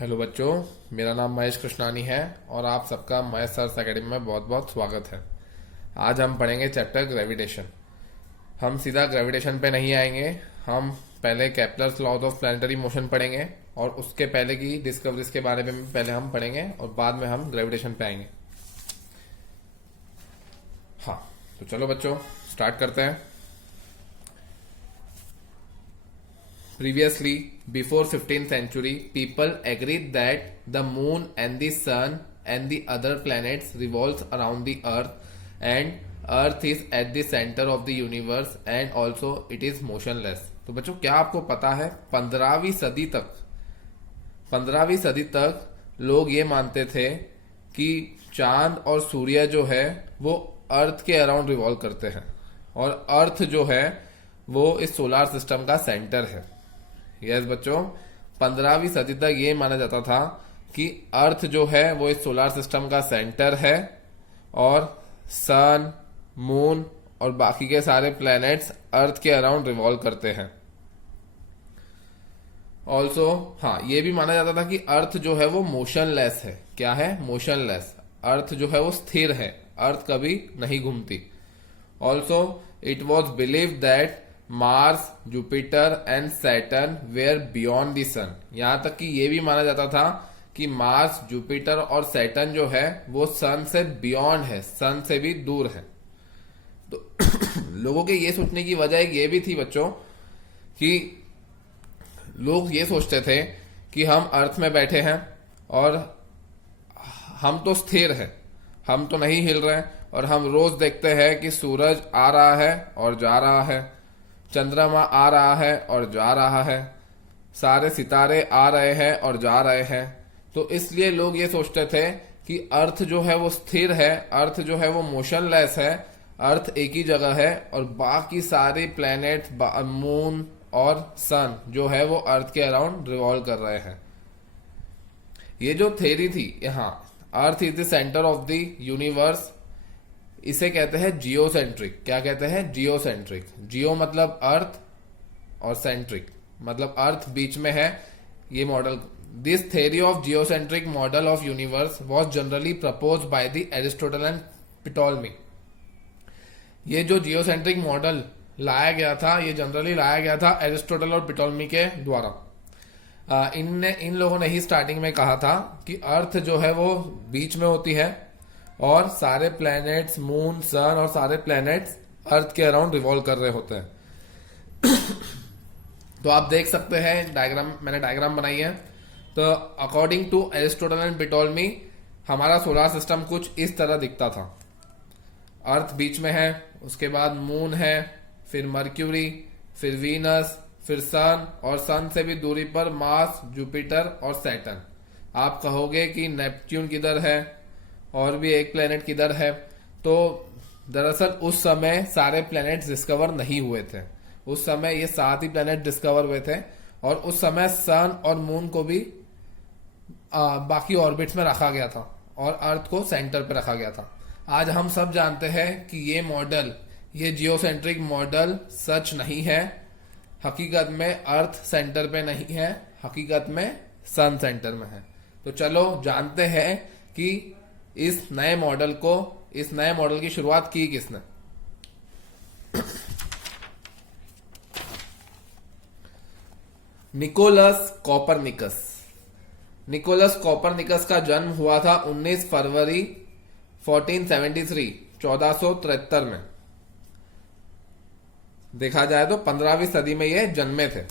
Hello बच्चों, मेरा नाम महेश कृष्णानी है और आप सबका महेश सर्स एकेडमी में बहुत बहुत स्वागत है। आज हम पढ़ेंगे चैप्टर ग्रेविटेशन। हम सीधा ग्रेविटेशन पे नहीं आएंगे, हम पहले Kepler's laws of planetary motion पढ़ेंगे और उसके पहले की डिस्कवरीज के बारे में भी पहले हम पढ़ेंगे और बाद में हम ग्रेविटेशन पे आएंगे। हाँ, तो चलो बच्चों स्टार्ट करते हैं। Previously, before 15th century, people agreed that the moon and the sun and the other planets revolves around the earth and earth is at the center of the universe and also it is motionless। तो बच्चों क्या आपको पता है 15वीं सदी तक लोग ये मानते थे कि चांद और सूर्य जो है वो अर्थ के अराउंड रिवॉल्व करते हैं और अर्थ जो है वो इस सोलार सिस्टम का सेंटर है। यस बच्चों, 15वीं सदी तक ये माना जाता था कि अर्थ जो है वो इस सोलार सिस्टम का सेंटर है और सन, मून और बाकी के सारे प्लैनेट्स अर्थ के अराउंड रिवॉल्व करते हैं। ऑल्सो हाँ, ये भी माना जाता था कि अर्थ जो है वो मोशनलेस है। क्या है? मोशनलेस। अर्थ जो है वो स्थिर है, अर्थ कभी नहीं घूमती। Also it was believe that Mars, Jupiter and Saturn were beyond the sun. यहां तक कि यह भी माना जाता था कि मार्स, जुपिटर और सैटर्न जो है वो सन से बियॉन्ड है, सन से भी दूर है। तो लोगों के ये सोचने की वजह एक ये भी थी बच्चों कि लोग ये सोचते थे कि हम अर्थ में बैठे हैं और हम तो स्थिर हैं, हम तो नहीं हिल रहे हैं और हम रोज देखते हैं कि सूरज आ रहा है और जा रहा है, चंद्रमा आ रहा है और जा रहा है, सारे सितारे आ रहे हैं और जा रहे हैं। तो इसलिए लोग ये सोचते थे कि अर्थ जो है वो स्थिर है, अर्थ जो है वो मोशनलेस है, अर्थ एक ही जगह है और बाकी सारे प्लैनेट, मून और सन जो है वो अर्थ के अराउंड रिवॉल्व कर रहे हैं। ये जो थ्योरी थी यहाँ, earth is the centre of the universe, इसे कहते हैं जियोसेंट्रिक। क्या कहते हैं? जियोसेंट्रिक। जियो मतलब अर्थ और सेंट्रिक मतलब अर्थ बीच में है। ये model, this theory of geocentric model of universe was generally proposed by the Aristotle and Ptolemy. ये जो जियोसेंट्रिक मॉडल लाया गया था, ये जनरली लाया गया था एरिस्टोटल और पिटोलमी के द्वारा। इन लोगों ने ही स्टार्टिंग में कहा था कि अर्थ जो है वो बीच में होती है और सारे प्लैनेट्स, मून, सन और सारे प्लैनेट्स अर्थ के अराउंड रिवॉल्व कर रहे होते हैं। तो आप देख सकते हैं डायग्राम, मैंने डायग्राम बनाई है। तो अकॉर्डिंग टू एरिस्टोटल एंड पिटोलमी हमारा सोलार सिस्टम कुछ इस तरह दिखता था। अर्थ बीच में है, उसके बाद मून है, फिर मर्क्यूरी, फिर वीनस, फिर सन और सन से भी दूरी पर मार्स, जुपिटर और सैटर्न। आप कहोगे कि नेपट्यून किधर है और भी एक प्लेनेट किधर है? तो दरअसल उस समय सारे प्लेनेट्स डिस्कवर नहीं हुए थे। उस समय ये 7 ही प्लेनेट डिस्कवर हुए थे और उस समय सन और मून को भी बाकी ऑर्बिट्स में रखा गया था और अर्थ को सेंटर पे रखा गया था। आज हम सब जानते हैं कि ये मॉडल, ये जियोसेंट्रिक मॉडल सच नहीं है। हकीकत में अर्थ सेंटर पे नहीं है, हकीकत में सन सेंटर में है। तो चलो जानते हैं कि इस नए मॉडल की शुरुआत की किसने। निकोलस कॉपरनिकस का जन्म हुआ था 19 फरवरी 1473, 1473 में। देखा जाए तो 15वीं सदी में ये जन्मे थे।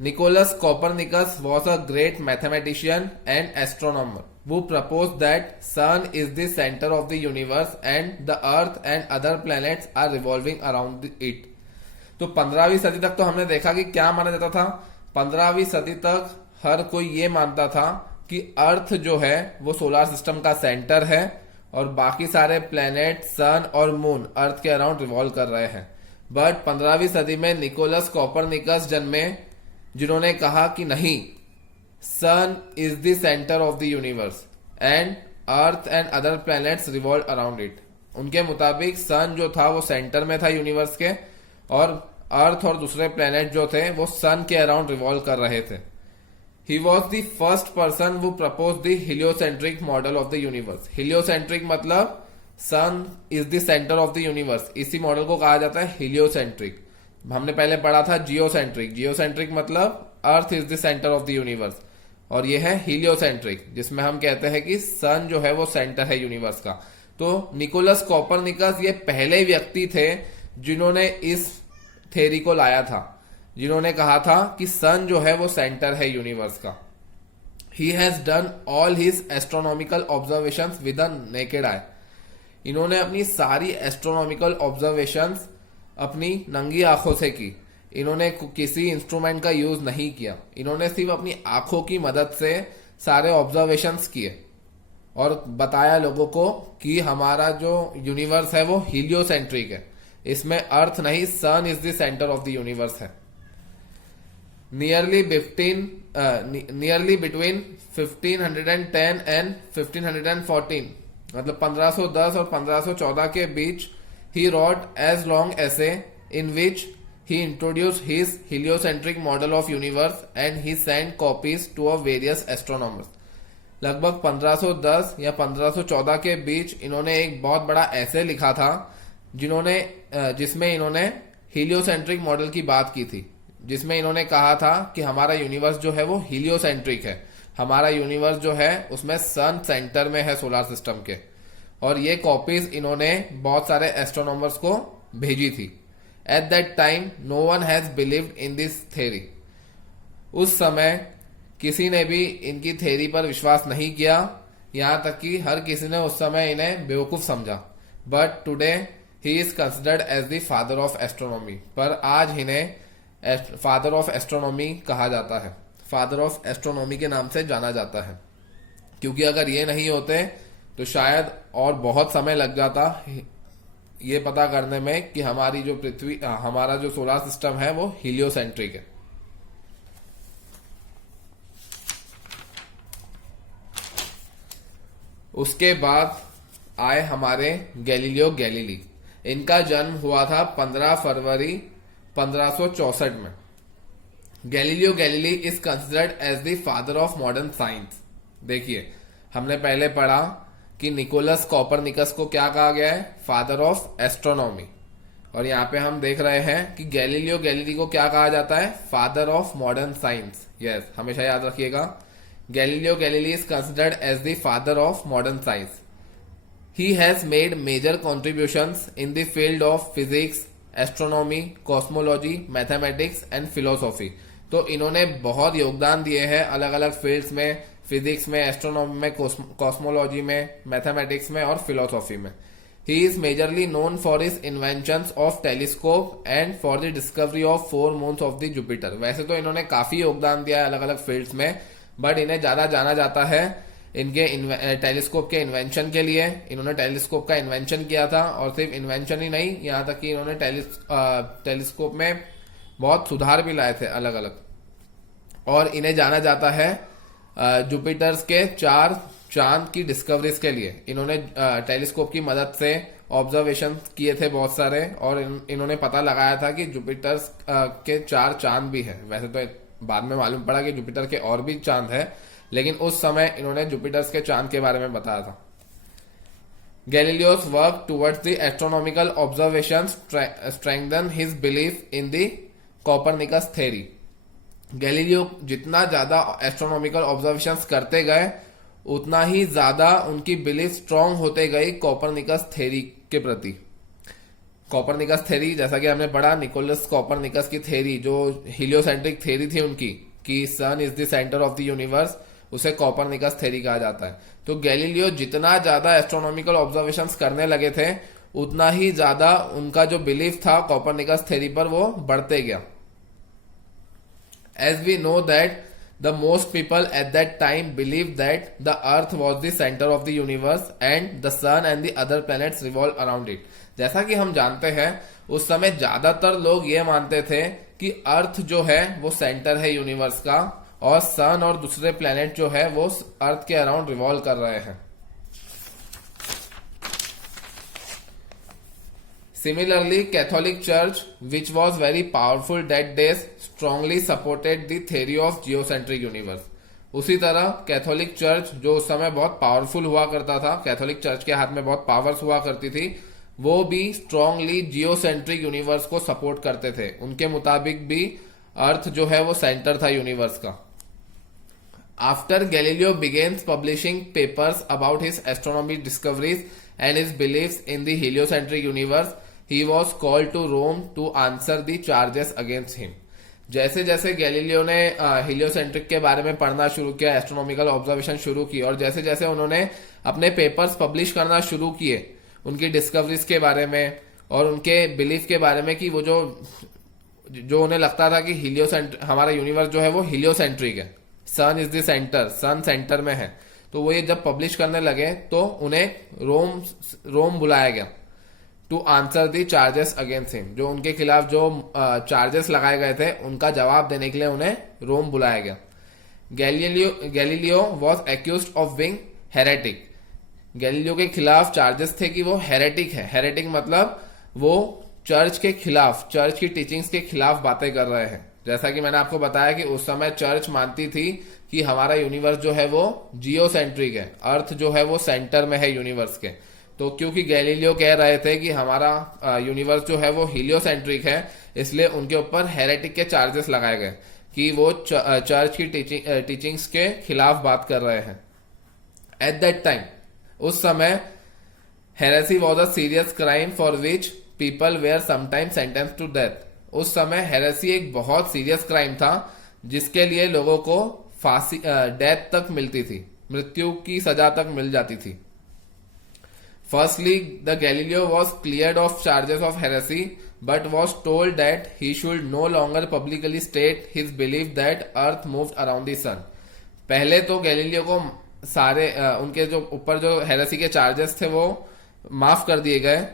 Nicholas Copernicus was a great mathematician and astronomer who proposed that sun is the center of the universe and the earth and other planets are revolving around it। तो 15वीं सदी तक तो हमने देखा कि क्या माना जाता था। 15वीं सदी तक हर कोई ये मानता था कि अर्थ जो है वो सोलार सिस्टम का सेंटर है और बाकी सारे प्लैनेट, सन और मून अर्थ के अराउंड रिवॉल्व कर रहे हैं। बट 15वीं सदी में निकोलस कॉपरनिकस जन्मे जिन्होंने कहा कि नहीं, sun is the centre of the universe and earth and other planets revolve around it. उनके मुताबिक सन जो था वो सेंटर में था यूनिवर्स के और अर्थ और दूसरे प्लैनेट जो थे वो सन के अराउंड रिवॉल्व कर रहे थे। He was the first person who proposed the heliocentric model of the universe. Heliocentric मतलब sun is the centre of the universe, इसी मॉडल को कहा जाता है हेलियोसेंट्रिक। हमने पहले पढ़ा था जियोसेंट्रिक। जियोसेंट्रिक मतलब earth is the centre of the universe, और ये है हेलियोसेंट्रिक जिसमें हम कहते हैं कि सन जो है वो सेंटर है यूनिवर्स का। तो निकोलस कॉपरनिकस ये पहले व्यक्ति थे जिन्होंने इस थ्योरी को लाया था, जिन्होंने कहा था कि सन जो है वो सेंटर है यूनिवर्स का। He has done all his astronomical observations with a naked eye. इन्होंने अपनी सारी एस्ट्रोनॉमिकल ऑब्जर्वेशंस अपनी नंगी आंखों से की। इन्होंने किसी इंस्ट्रूमेंट का यूज नहीं किया, इन्होंने सिर्फ अपनी आंखों की मदद से सारे ऑब्जर्वेशंस किए और बताया लोगों को कि हमारा जो यूनिवर्स है वो हीलियोसेंट्रिक है, इसमें अर्थ नहीं sun is the centre of the universe है। नियरली बिटवीन 1510 एंड 1514 मतलब 1510 और 1514 के बीच he wrote a long essay in which he introduce his heliocentric model of universe and he send copies to a various astronomers. लगभग 1510 या 1514 के बीच इन्होंने एक बहुत बड़ा ऐसे लिखा था जिसमें इन्होंने हीलियोसेंट्रिक मॉडल की बात की थी, जिसमें इन्होंने कहा था कि हमारा यूनिवर्स जो है वो हीलियोसेंट्रिक है, हमारा यूनिवर्स जो है उसमें सन सेंटर में है सोलर सिस्टम के। और ये कॉपीज इन्होंने बहुत सारे एस्ट्रोनॉमर्स को भेजी थी। At that time no one has believed in this theory. उस समय किसी ने भी इनकी थ्योरी पर विश्वास नहीं किया, यहां तक कि हर किसी ने उस समय इन्हें बेवकूफ समझा। But today he is considered as the father of astronomy. पर आज इन्हें फादर ऑफ एस्ट्रोनॉमी कहा जाता है, फादर ऑफ एस्ट्रोनॉमी के नाम से जाना जाता है, क्योंकि अगर ये नहीं होते तो शायद और बहुत समय लग जाता ये पता करने में कि हमारी जो पृथ्वी हमारा जो सोलर सिस्टम है वो हीलियोसेंट्रिक है। उसके बाद आए हमारे गैलीलियो गैलीली। इनका जन्म हुआ था 15 फरवरी 1564 में। Galileo Galilei is considered as the father of modern science. देखिए हमने पहले पढ़ा कि निकोलस कॉपरनिकस को क्या कहा गया है, फादर ऑफ एस्ट्रोनॉमी, और यहाँ पे हम देख रहे हैं कि गैलीलियो गैलीली को क्या कहा जाता है, father of modern science. Yes, हमेशा याद रखिएगा, Galileo Galilei is considered as the father of modern science. He has made major contributions in the field of physics, astronomy, cosmology, mathematics and philosophy. तो इन्होंने बहुत योगदान दिए हैं अलग अलग फील्ड्स में, फिजिक्स में, एस्ट्रोनॉमी में, कॉस्मोलॉजी में, मैथमेटिक्स में और फिलोसॉफी में। He is majorly known for his inventions of telescope and for the discovery of 4 moons of the Jupiter. वैसे तो इन्होंने काफी योगदान दिया है अलग अलग फील्ड्स में, बट इन्हें ज्यादा जाना जाता है इनके टेलीस्कोप के इन्वेंशन के लिए। इन्होंने टेलीस्कोप का इन्वेंशन किया था, और सिर्फ इन्वेंशन ही नहीं, यहाँ तक कि इन्होंने टेलीस्कोप में बहुत सुधार भी लाए थे अलग अलग। और इन्हें जाना जाता है जुपिटर्स के 4 चांद की डिस्कवरीज के लिए। इन्होंने टेलीस्कोप की मदद से ऑब्जर्वेशन किए थे बहुत सारे, और इन्होंने पता लगाया था कि जुपिटर्स के 4 चांद भी है। वैसे तो बाद में मालूम पड़ा कि जुपिटर के और भी चांद है, लेकिन उस समय इन्होंने जुपिटर्स के चांद के बारे में बताया था। Galileo's work towards the astronomical observations strengthen his belief in the Copernicus theory. Galileo जितना ज्यादा एस्ट्रोनॉमिकल ऑब्जर्वेशंस करते गए, उतना ही ज्यादा उनकी बिलीफ स्ट्रांग होते गई कॉपरनिकस थ्योरी के प्रति। कॉपरनिकस थ्योरी, जैसा कि हमने पढ़ा, निकोलस कॉपरनिकस की थ्योरी जो हीलियोसेंट्रिक थ्योरी थी उनकी, कि sun is the centre of the universe, उसे कॉपरनिकस थ्योरी कहा जाता है। तो गैलीलियो जितना ज्यादा एस्ट्रोनॉमिकल ऑब्जर्वेशंस करने लगे थे, उतना ही ज्यादा उनका जो बिलीफ था कॉपरनिकस थ्योरी पर वो बढ़ते गया। As we know that the most people at that time believed that the earth was the center of the universe and the sun and the other planets revolve around it. जैसा कि हम जानते हैं उस समय ज्यादातर लोग ये मानते थे कि अर्थ जो है वो सेंटर है यूनिवर्स का, और सन और दूसरे प्लेनेट जो है वो अर्थ के अराउंड रिवॉल्व कर रहे हैं। Similarly, Catholic Church, which was very powerful that days, strongly supported the theory of geocentric universe. उसी तरह कैथोलिक चर्च, जो उस समय बहुत पावरफुल हुआ करता था, कैथोलिक चर्च के हाथ में बहुत पावर्स हुआ करती थी, वो भी स्ट्रांगली जियोसेंट्रिक यूनिवर्स को सपोर्ट करते थे। उनके मुताबिक भी अर्थ जो है वो सेंटर था यूनिवर्स का। After Galileo begins publishing papers about his astronomy discoveries and his beliefs in the heliocentric universe, he was called to Rome to answer the charges against him. जैसे जैसे गैलीलियो ने हीलियोसेंट्रिक के बारे में पढ़ना शुरू किया, एस्ट्रोनॉमिकल ऑब्जर्वेशन शुरू की, और जैसे जैसे उन्होंने अपने पेपर्स पब्लिश करना शुरू किए उनकी डिस्कवरीज के बारे में और उनके बिलीफ के बारे में कि वो जो उन्हें लगता था कि हमारा यूनिवर्स जो है वो हीलियोसेंट्रिक है, sun is the centre, sun centre में है, तो वो ये जब पब्लिश करने लगे तो उन्हें रोम बुलाया गया to answer the charges against him. जो उनके खिलाफ जो चार्जेस लगाए गए थे उनका जवाब देने के लिए उन्हें रोम बुलाया गया। Galileo was accused of being heretic. Galileo के खिलाफ चार्जेस थे कि वो हेरेटिक है। हेरेटिक मतलब वो चर्च के खिलाफ, चर्च की टीचिंग्स के खिलाफ बातें कर रहे हैं। जैसा कि मैंने आपको बताया कि उस समय चर्च मानती थी कि हमारा यूनिवर्स जो है वो जियोसेंट्रिक है, अर्थ जो है वो सेंटर में है यूनिवर्स के। तो क्योंकि गैलीलियो कह रहे थे कि हमारा यूनिवर्स जो है वो हीलियोसेंट्रिक है, इसलिए उनके ऊपर हेरेटिक के चार्जेस लगाए गए कि वो चर्च की टीचिंग्स के खिलाफ बात कर रहे हैं। एट दैट टाइम, उस समय, heresy was a serious crime for which people were sometimes sentence to death. उस समय हेरेसी एक बहुत सीरियस क्राइम था जिसके लिए लोगों को फांसी, डेथ तक मिलती थी, मृत्यु की सजा तक मिल जाती थी। Firstly, the Galileo was cleared of charges of heresy but was told that he should no longer publicly state his believe that earth moved around the sun. पहले तो गैलीलियो को सारे उनके जो ऊपर जो हेरेसी के चार्जेस थे वो माफ कर दिए गए,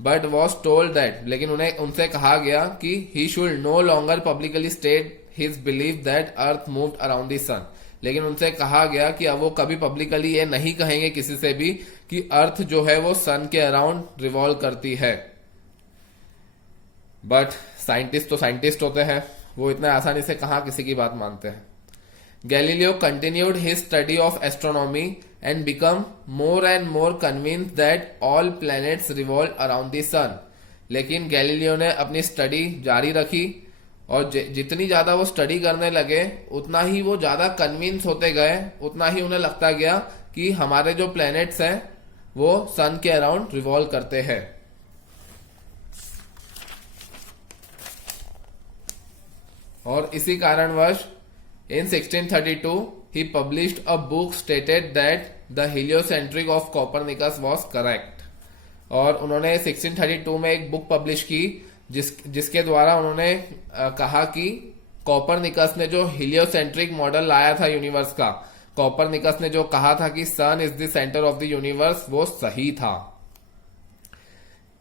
बट वॉज टोल्ड दैट, लेकिन उनसे कहा गया कि he should no longer publicly state his believe that earth moved around the sun. लेकिन उनसे कहा गया कि अब वो कभी पब्लिकली ये नहीं कहेंगे किसी से भी कि अर्थ जो है वो सन के अराउंड रिवॉल्व करती है। बट साइंटिस्ट तो साइंटिस्ट होते हैं, वो इतना आसानी से कहाँ किसी की बात मानते हैं। Galileo continued his study of astronomy and became more and more convinced that all planets revolve around the sun. लेकिन गैलीलियो ने अपनी स्टडी जारी रखी और जितनी ज्यादा वो स्टडी करने लगे उतना ही वो ज्यादा कन्विंस होते गए, उतना ही उन्हें लगता गया कि हमारे जो प्लैनेट्स हैं वो सन के अराउंड रिवॉल्व करते हैं। और इसी कारणवश in 1632 he published a book stated that the heliocentric of Copernicus was correct। और उन्होंने 1632 में एक बुक पब्लिश की जिसके द्वारा उन्होंने कहा कि कॉपरनिकस ने जो हीलियोसेंट्रिक मॉडल लाया था यूनिवर्स का, कॉपरनिकस ने जो कहा था कि sun is the centre of the universe, वो सही था।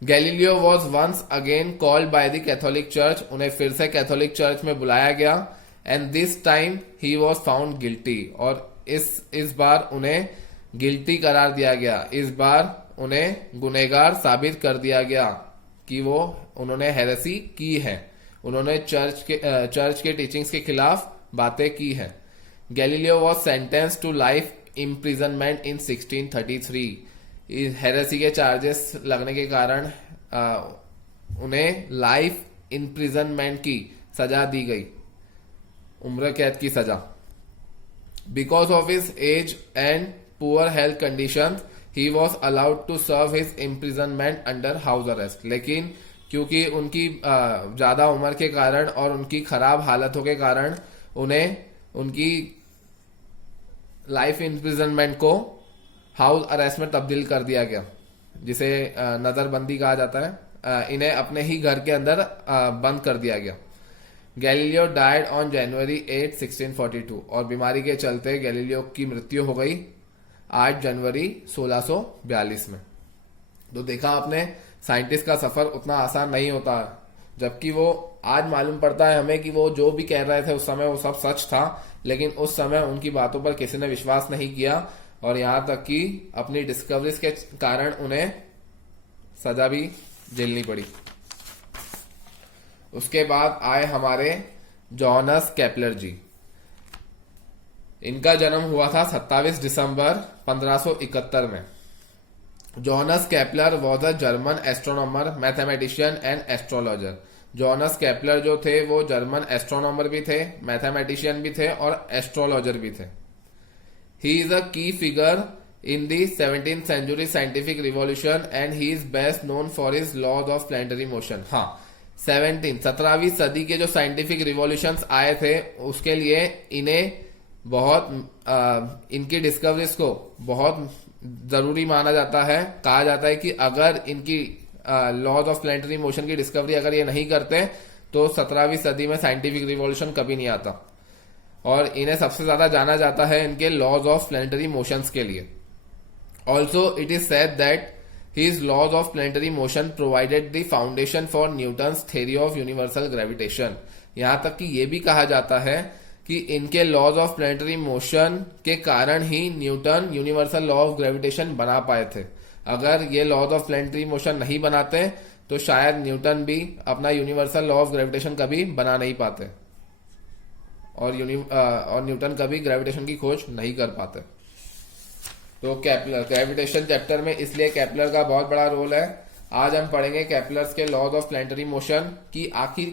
Galileo was once again called by the Catholic church. उन्हें फिर से कैथोलिक चर्च में बुलाया गया and this time he was found guilty. और इस बार उन्हें गिल्टी करार दिया गया। इस बार उन्हें गुनहगार साबित कर दिया गया कि उन्होंने हेरेसी की है, उन्होंने चर्च के टीचिंग्स के खिलाफ बातें की है। Galileo was sentence to life imprisonment in 1633। Heresy के चार्जेस लगने के कारण उन्हें लाइफ इम्प्रिजनमेंट की सजा दी गई, उम्र कैद की सजा। Because of his age and poor health conditions he was allowed to serve his imprisonment under house arrest. लेकिन क्योंकि उनकी ज्यादा उम्र के कारण और उनकी खराब हालतों के कारण उन्हें उनकी लाइफ इम्प्रिजनमेंट को हाउस अरेस्ट में तब्दील कर दिया गया, जिसे नजरबंदी कहा जाता है। इन्हें अपने ही घर के अंदर बंद कर दिया गया। Galileo died on January 8, 1642। और बीमारी के चलते गैलीलियो की मृत्यु हो गई 8 जनवरी 1642 में। तो देखा आपने, साइंटिस्ट का सफर उतना आसान नहीं होता, जबकि वो आज मालूम पड़ता है हमें कि वो जो भी कह रहे थे उस समय वो सब सच था, लेकिन उस समय उनकी बातों पर किसी ने विश्वास नहीं किया और यहां तक कि अपनी डिस्कवरीज के कारण उन्हें सजा भी झेलनी पड़ी। उसके बाद आए हमारे जोहानस केपलर जी। इनका जन्म हुआ था 27 दिसंबर 1571 में। Johannes Kepler was a German astronomer, mathematician and astrologer. Johannes Kepler जो थे वो जर्मन एस्ट्रोनॉमर भी थे, मैथमेटिशियन भी थे और एस्ट्रोलॉजर भी थे। ही इज अ की figure in the 17th century scientific revolution and he is best known for his laws of planetary motion। हाँ, 17वीं सदी के जो साइंटिफिक रिवॉल्यूशंस आए थे उसके लिए इन्हें बहुत इनकी डिस्कवरीज को बहुत जरूरी माना जाता है। कहा जाता है कि अगर इनकी लॉज ऑफ प्लैनेटरी मोशन की डिस्कवरी अगर ये नहीं करते तो 17वीं सदी में साइंटिफिक रिवॉल्यूशन कभी नहीं आता। और इन्हें सबसे ज्यादा जाना जाता है इनके लॉज ऑफ प्लैनेटरी मोशंस के लिए। Also, it is said that his laws of planetary motion provided the foundation for Newton's theory of universal gravitation। यहां तक कि यह भी कहा जाता है कि इनके लॉज ऑफ प्लैनेटरी मोशन के कारण ही Newton universal law of gravitation बना पाए थे। अगर ये लॉज ऑफ प्लैनेटरी मोशन नहीं बनाते तो शायद न्यूटन भी अपना यूनिवर्सल लॉ ऑफ ग्रेविटेशन कभी बना नहीं पाते और न्यूटन कभी ग्रेविटेशन की खोज नहीं कर पाते। तो केपलर ग्रेविटेशन चैप्टर में इसलिए केपलर का बहुत बड़ा रोल है। आज हम पढ़ेंगे केपलर्स के लॉज ऑफ प्लैनेटरी मोशन की आखिर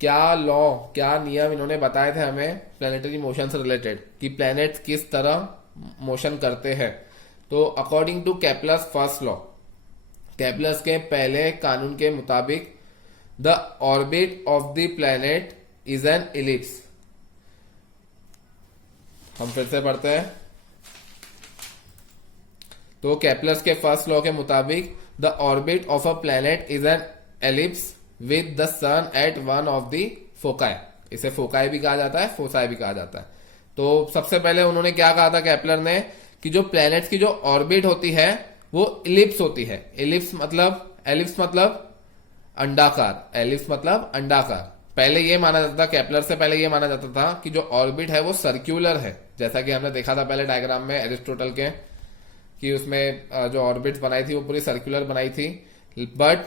क्या नियम इन्होंने बताए थे हमें प्लैनेटरी मोशन से रिलेटेड कि प्लैनेट्स किस तरह मोशन करते हैं। तो according to Kepler's first law, Kepler's के पहले कानून के मुताबिक the orbit of the planet is an ellipse. हम फिर से पढ़ते हैं। तो केपलर्स के फर्स्ट लॉ के मुताबिक the orbit of a planet is an ellipse with the sun at one of the foci. इसे फोकाई भी कहा जाता है, फोसाई भी कहा जाता है। तो सबसे पहले उन्होंने क्या कहा था केपलर ने कि जो प्लैनेट्स की जो ऑर्बिट होती है वो इलिप्स होती है। एलिप्स मतलब अंडाकार, एलिप्स मतलब अंडाकार। पहले ये माना जाता था, केपलर से पहले ये माना जाता था कि जो ऑर्बिट है वो सर्क्यूलर है, जैसा कि हमने देखा था पहले डायग्राम में एरिस्टोटल के कि उसमें जो ऑर्बिट बनाई थी वो पूरी सर्कुलर बनाई थी। बट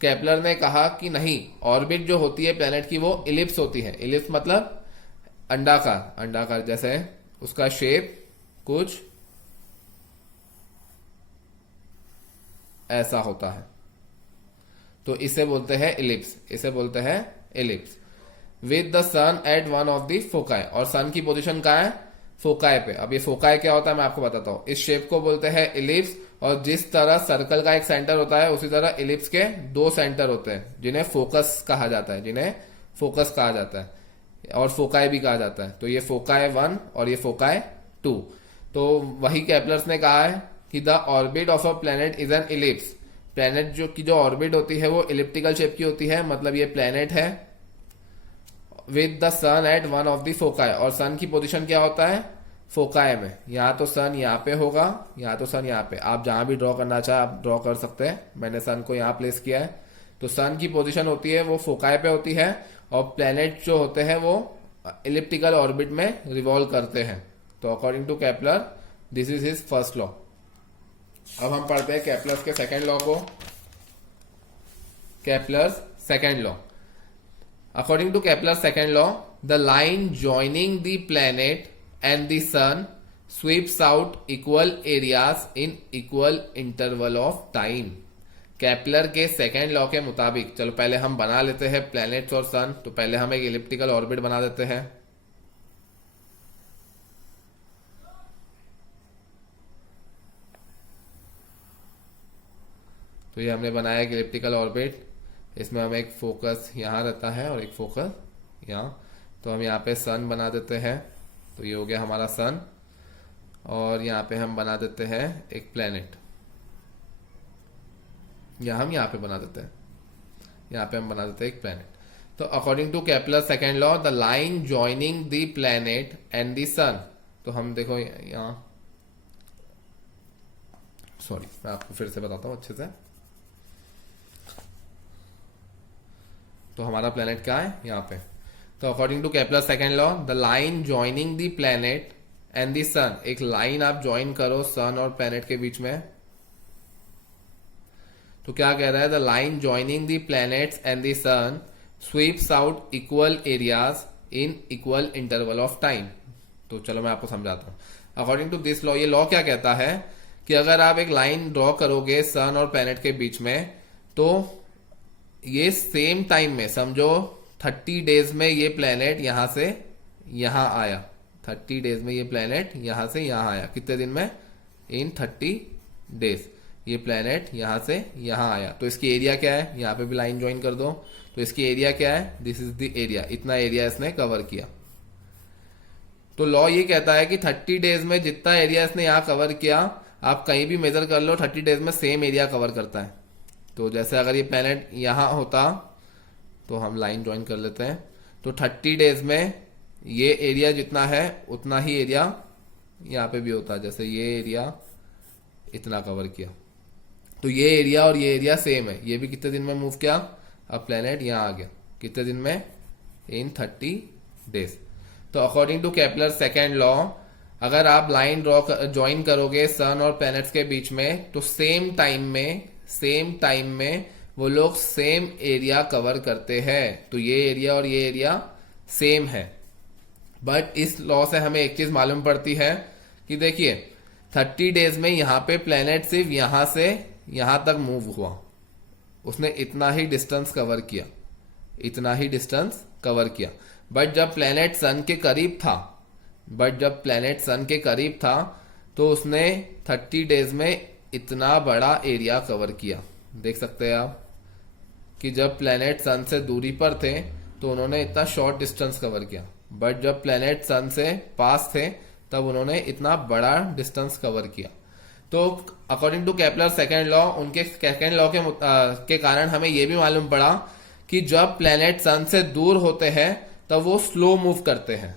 केपलर ने कहा कि नहीं, ऑर्बिट जो होती है प्लैनेट की वो इलिप्स होती है। इलिप्स मतलब अंडाकार जैसे उसका शेप कुछ ऐसा होता है, तो इसे बोलते हैं ellipse. With the sun at one of the foci, और सन की पोजीशन कहाँ है? फोकाई पे। अब ये फोकाई क्या होता है मैं आपको बताता हूं। इस शेप को बोलते हैं इलिप्स, और जिस तरह सर्कल का एक सेंटर होता है उसी तरह इलिप्स के दो सेंटर होते हैं जिन्हें फोकस कहा जाता है, और फोकाई भी कहा जाता है। तो ये फोकाई 1 और ये फोकाई 2। तो वही केपलर्स ने कहा है कि the orbit of a planet is an ellipse. Planet की जो ऑर्बिट होती है वो इलिप्टिकल शेप की होती है, मतलब ये प्लैनेट है with the sun at one of the foci. और सन की पोजीशन क्या होता है? फोकाई में। यहाँ तो सन यहाँ पे होगा, यहाँ तो सन यहाँ पे। आप जहां भी ड्रॉ करना चाहे आप ड्रॉ कर सकते हैं। मैंने सन को यहाँ प्लेस किया है। तो सन की पोजीशन होती है वो फोकाई पे होती है, और प्लैनेट जो होते हैं वो इलिप्टिकल ऑर्बिट में रिवॉल्व करते हैं। तो according to Kepler this is his first law. अब हम पढ़ते हैं केपलर्स के सेकेंड लॉ को। Kepler's second law, according to Kepler's second law, the line joining the planet and the sun sweeps out equal areas in equal interval of time। Kepler के second law के मुताबिक, चलो पहले हम बना लेते हैं प्लैनेट्स और सन। तो पहले हम एक इलिप्टिकल ऑर्बिट बना देते हैं। तो ये हमने बनाया एक इलिप्टिकल ऑर्बिट। इसमें हमें एक फोकस यहाँ रहता है और एक फोकस यहाँ। तो हम यहाँ पे सन बना देते हैं। तो ये हो गया हमारा सन, और यहाँ पे हम बना देते हैं एक प्लैनेट, या हम यहाँ पे बना देते हैं, यहाँ पे हम बना देते हैं एक प्लैनेट। तो according to Kepler second law, the line joining the planet and the sun. तो हम देखो यहाँ, सॉरी मैं आपको फिर से बताता हूँ अच्छे से। तो हमारा प्लैनेट क्या है? यहाँ पे। तो according to Kepler second law, the line joining the planet and the sun, एक लाइन आप ज्वाइन करो सन और प्लैनेट के बीच में। तो क्या कह रहा है? The line joining the planets and the sun sweeps out equal areas in equal interval of time. तो चलो मैं आपको समझाता हूँ। अकॉर्डिंग टू दिस लॉ, ये लॉ क्या कहता है कि अगर आप एक लाइन ड्रॉ करोगे सन और प्लैनेट के बीच में, तो ये सेम टाइम में, समझो 30 डेज में ये प्लैनेट यहां से यहां आया, 30 डेज में ये प्लैनेट यहां से यहां आया। कितने दिन में? इन 30 डेज ये प्लैनेट यहां से यहां आया। तो इसकी एरिया क्या है? यहां पे भी लाइन ज्वाइन कर दो। तो इसकी एरिया क्या है? दिस इज द एरिया, इतना एरिया इसने कवर किया। तो लॉ ये कहता है कि 30 डेज में जितना एरिया इसने यहां कवर किया, आप कहीं भी मेजर कर लो, 30 डेज में सेम एरिया कवर करता है। तो जैसे अगर ये प्लैनेट यहां होता, तो हम लाइन ज्वाइन कर लेते हैं, तो 30 डेज में ये एरिया जितना है उतना ही एरिया यहाँ पे भी होता। जैसे ये एरिया इतना कवर किया, तो ये एरिया और ये एरिया सेम है। ये भी कितने दिन में मूव किया? अब प्लैनेट यहाँ आ गया, कितने दिन में? In 30 days. तो according to Kepler second law, अगर आप लाइन ड्रॉ ज्वाइन करोगे सन और प्लैनेट्स के बीच में, तो सेम टाइम में वो लोग सेम एरिया कवर करते हैं। तो ये एरिया और ये एरिया सेम है। बट इस लॉ से हमें एक चीज मालूम पड़ती है कि देखिए 30 डेज में यहां पे प्लैनेट सिर्फ यहां से यहां तक मूव हुआ, उसने इतना ही डिस्टेंस कवर किया, इतना ही डिस्टेंस कवर किया। बट जब प्लैनेट सन के करीब था, तो उसने 30 डेज में इतना बड़ा एरिया कवर किया। देख सकते हैं आप कि जब प्लैनेट सन से दूरी पर थे तो उन्होंने इतना शॉर्ट डिस्टेंस कवर किया, बट जब प्लैनेट सन से पास थे तब उन्होंने इतना बड़ा डिस्टेंस कवर किया। तो according to Kepler second law, उनके सेकेंड लॉ के कारण हमें यह भी मालूम पड़ा कि जब प्लैनेट सन से दूर होते हैं तब वो स्लो मूव करते हैं,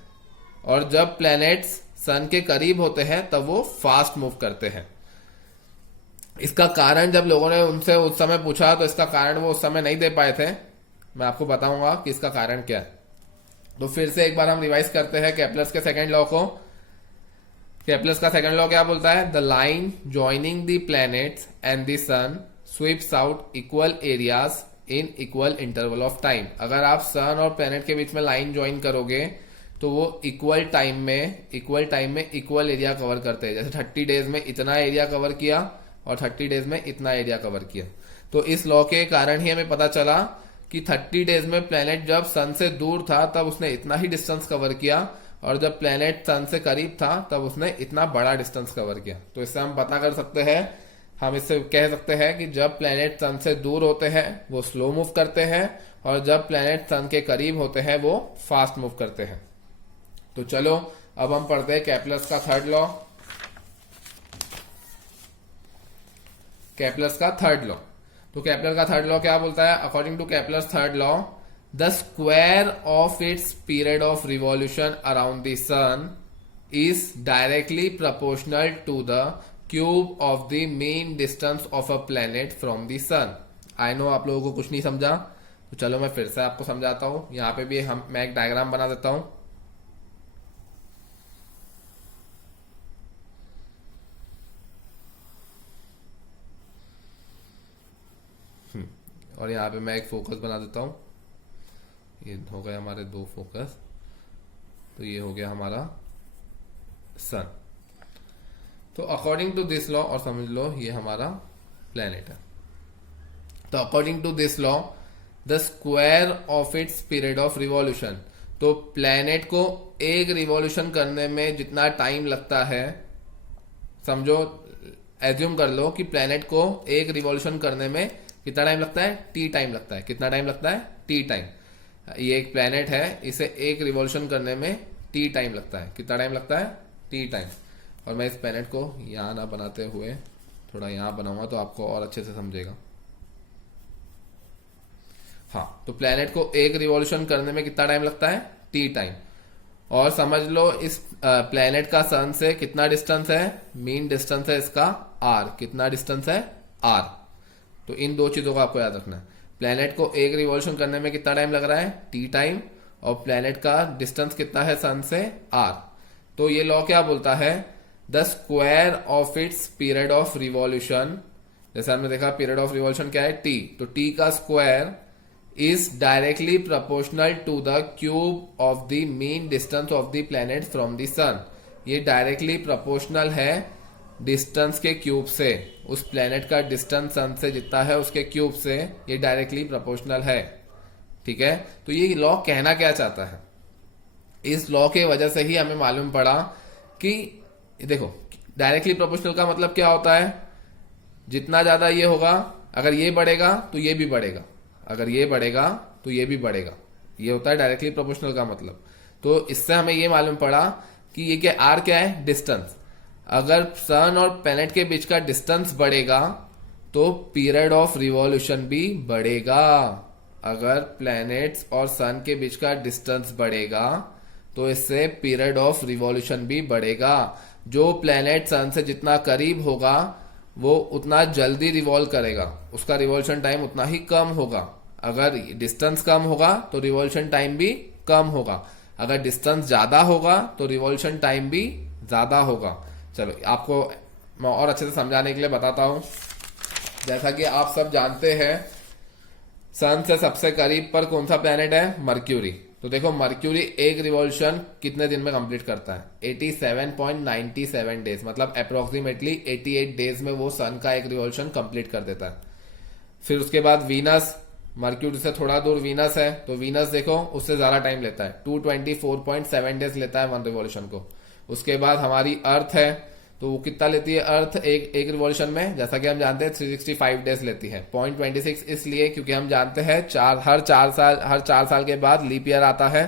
और जब प्लैनेट्स सन के करीब होते हैं तब वो फास्ट मूव करते हैं। इसका कारण जब लोगों ने उनसे उस समय पूछा, तो इसका कारण वो उस समय नहीं दे पाए थे। मैं आपको बताऊंगा कि इसका कारण क्या है। तो फिर से एक बार हम रिवाइज करते हैं केपलर्स के सेकेंड लॉ को। केपलर्स का सेकंड लॉ क्या बोलता है? The line joining the planets and the sun sweeps out equal areas in equal interval of time. अगर आप सन और प्लैनेट के बीच में लाइन ज्वाइन करोगे तो वो इक्वल टाइम में इक्वल एरिया कवर करते हैं। जैसे 30 डेज में इतना एरिया कवर किया और 30 डेज में इतना एरिया कवर किया। तो इस लॉ के कारण ही हमें पता चला कि 30 डेज में प्लैनेट जब सन से दूर था तब उसने इतना ही डिस्टेंस कवर किया, और जब प्लैनेट सन से करीब था तब उसने इतना बड़ा डिस्टेंस कवर किया। तो इससे हम पता कर सकते हैं, हम इससे कह सकते हैं कि जब प्लैनेट सन से दूर होते हैं वो स्लो मूव करते हैं, और जब प्लैनेट सन के करीब होते हैं वो फास्ट मूव करते हैं। तो चलो अब हम पढ़ते हैं केपलर्स का थर्ड लॉ। केपलर्स का थर्ड लॉ, तो केपलर का थर्ड लॉ क्या बोलता है? According to Kepler's third law, the square of its period of revolution around the sun is directly proportional to the cube of the mean distance of a planet from the sun. I know आप लोगों को कुछ नहीं समझा, तो चलो मैं फिर से आपको समझाता हूं। यहां पे भी मैं एक डायग्राम बना देता हूं। और यहाँ पे मैं एक फोकस बना देता हूँ। ये हो गए हमारे 2 फोकस, तो ये हो गया हमारा सन। तो अकॉर्डिंग टू दिस लॉ, और समझ लो ये हमारा प्लैनेट है। तो according to this law, the square of its period of revolution, तो प्लैनेट को एक रिवॉल्यूशन करने में जितना टाइम लगता है, समझो एज्यूम कर लो कि प्लैनेट को एक रिवॉल्यूशन करने में कितना टाइम लगता है? टी टाइम लगता है। कितना टाइम लगता है? T time. ये एक प्लैनेट है, इसे एक रिवॉल्यूशन करने में टी टाइम लगता है। कितना टाइम लगता है? T time. और मैं इस प्लैनेट को यहां ना बनाते हुए थोड़ा यहां बनाऊंगा तो आपको और अच्छे से समझेगा। हाँ, तो प्लैनेट को एक रिवॉल्यूशन करने में कितना टाइम लगता है? T time. और समझ लो इस प्लैनेट का सन से कितना डिस्टेंस है? मीन डिस्टेंस है इसका आर। कितना डिस्टेंस है? आर। तो इन 2 चीजों को आपको याद रखना है। प्लैनेट को एक रिवॉल्यूशन करने में कितना टाइम लग रहा है? T time. और प्लैनेट का डिस्टेंस कितना है सन से? आर। तो ये लॉ क्या बोलता है? The square of its period of revolution, जैसे हमने देखा पीरियड ऑफ रिवॉल्यूशन क्या है? टी। तो टी का square is directly proportional to the cube of the mean distance of the planet from the sun. ये डायरेक्टली प्रोपोर्शनल है distance के क्यूब से, उस प्लेनेट का डिस्टेंस सन से जितना है उसके क्यूब से ये डायरेक्टली प्रोपोर्शनल है। ठीक है, तो ये लॉ कहना क्या चाहता है, इस लॉ के वजह से ही हमें मालूम पड़ा कि देखो डायरेक्टली प्रोपोर्शनल का मतलब क्या होता है, जितना ज्यादा ये होगा, अगर ये बढ़ेगा तो ये भी बढ़ेगा, अगर ये बढ़ेगा तो ये भी बढ़ेगा, ये होता है डायरेक्टली प्रोपोर्शनल का मतलब। तो इससे हमें ये मालूम पड़ा कि ये क्या आर क्या है, डिस्टेंस। अगर सन और प्लैनेट के बीच का डिस्टेंस बढ़ेगा तो पीरियड ऑफ रिवॉल्यूशन भी बढ़ेगा। अगर प्लैनेट्स और सन के बीच का डिस्टेंस बढ़ेगा तो इससे पीरियड ऑफ रिवॉल्यूशन भी बढ़ेगा। जो प्लैनेट सन से जितना करीब होगा वो उतना जल्दी रिवॉल्व करेगा, उसका रिवॉल्यूशन टाइम उतना ही कम होगा। अगर डिस्टेंस कम होगा तो रिवॉल्यूशन टाइम भी कम होगा, अगर डिस्टेंस ज्यादा होगा तो रिवॉल्यूशन टाइम भी ज्यादा होगा। चलो आपको मैं और अच्छे से समझाने के लिए बताता हूं। जैसा कि आप सब जानते हैं सन से सबसे करीब पर कौन सा प्लैनेट है, मर्क्यूरी। तो देखो मर्क्यूरी एक रिवॉल्यूशन कितने दिन में कंप्लीट करता है, 87.97 डेज, मतलब अप्रोक्सीमेटली 88 डेज में वो सन का एक रिवॉल्यूशन कंप्लीट कर देता है। फिर उसके बाद वीनस, मर्क्यूरी से थोड़ा दूर वीनस है, तो वीनस देखो उससे ज्यादा टाइम लेता है, 224.7 डेज लेता है वन रिवॉल्यूशन को। उसके बाद हमारी अर्थ है, तो वो कितना लेती है अर्थ एक रिवॉल्यूशन में, जैसा कि हम जानते हैं 365 डेज लेती है। 0.26 इसलिए क्योंकि हम जानते हैं हर चार साल के बाद लीप ईयर आता है,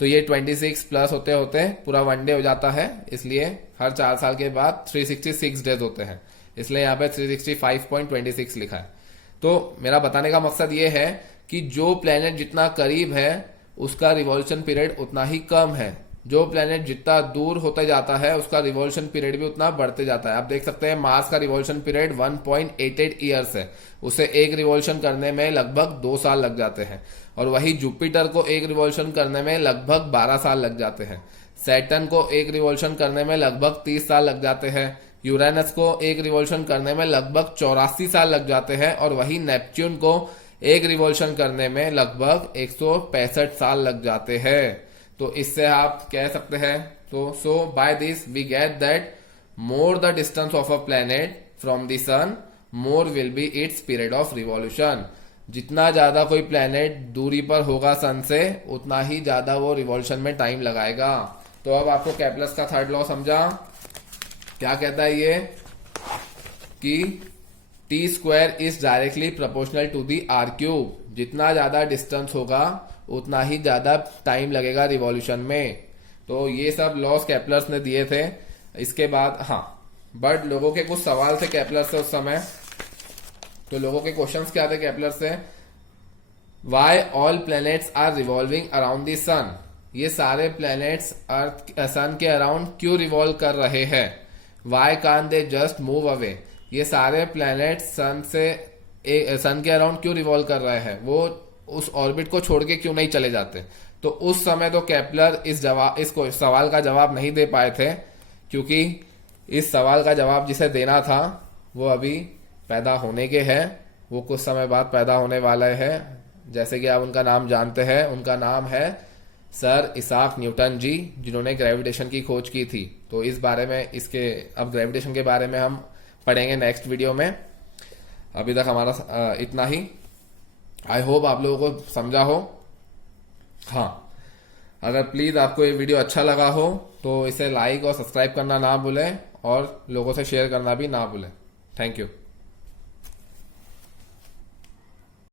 तो ये 26 प्लस होते होते पूरा वन डे हो जाता है, इसलिए हर 4 साल के बाद 366 डेज होते हैं, इसलिए यहाँ पे 365.26 लिखा है। तो मेरा बताने का मकसद ये है कि जो प्लेनेट जितना करीब है उसका रिवॉल्यूशन पीरियड उतना ही कम है, जो प्लेनेट जितना दूर होता जाता है उसका रिवॉल्यूशन पीरियड भी उतना बढ़ते जाता है। आप देख सकते हैं मार्स का रिवॉल्यूशन पीरियड 1.88 ईयर्स है, उसे एक रिवॉल्यूशन करने में लगभग 2 साल लग जाते हैं, और वही जुपिटर को एक रिवॉल्यूशन करने में लगभग 12 साल लग जाते हैं। सैटर्न को एक रिवॉल्यूशन करने में लगभग 30 साल लग जाते हैं। यूरेनस को एक रिवॉल्यूशन करने में लगभग 84 साल लग जाते हैं, और वही नेपच्यून को एक रिवॉल्यूशन करने में लगभग 165 साल लग जाते हैं। तो इससे आप कह सकते हैं, तो so by this we get that more the distance of a planet from the sun more will be its period of revolution. जितना ज्यादा कोई प्लैनेट दूरी पर होगा सन से उतना ही ज्यादा वो रिवॉल्यूशन में टाइम लगाएगा। तो अब आपको केपलर्स का थर्ड लॉ समझा, क्या कहता है ये कि T square is directly proportional to the R cube. जितना ज्यादा डिस्टेंस होगा उतना ही ज्यादा टाइम लगेगा रिवॉल्यूशन में। तो ये सब लॉस केपलर्स ने दिए थे। इसके बाद बट लोगों के कुछ सवाल थे केपलर से उस समय। तो लोगों के क्वेश्चंस क्या थे केपलर से, why all planets are revolving around the sun. ये सारे प्लैनेट्स अर्थ सन के अराउंड क्यों रिवॉल्व कर रहे हैं। Why can they just move away. ये सारे प्लैनेट्स सन के अराउंड क्यों रिवॉल्व कर रहे हैं, वो उस ऑर्बिट को छोड़ के क्यों नहीं चले जाते। तो उस समय तो केपलर इस सवाल का जवाब नहीं दे पाए थे, क्योंकि इस सवाल का जवाब जिसे देना था वो अभी पैदा होने के हैं, वो कुछ समय बाद पैदा होने वाले हैं। जैसे कि आप उनका नाम जानते हैं, उनका नाम है सर इसाक न्यूटन जी, जिन्होंने ग्रेविटेशन की खोज की थी। तो इस बारे में अब ग्रेविटेशन के बारे में हम पढ़ेंगे नेक्स्ट वीडियो में। अभी तक हमारा इतना ही। आई होप आप लोगों को समझा हो। अगर प्लीज आपको ये वीडियो अच्छा लगा हो तो इसे लाइक और सब्सक्राइब करना ना भूलें, और लोगों से शेयर करना भी ना भूलें। Thank you.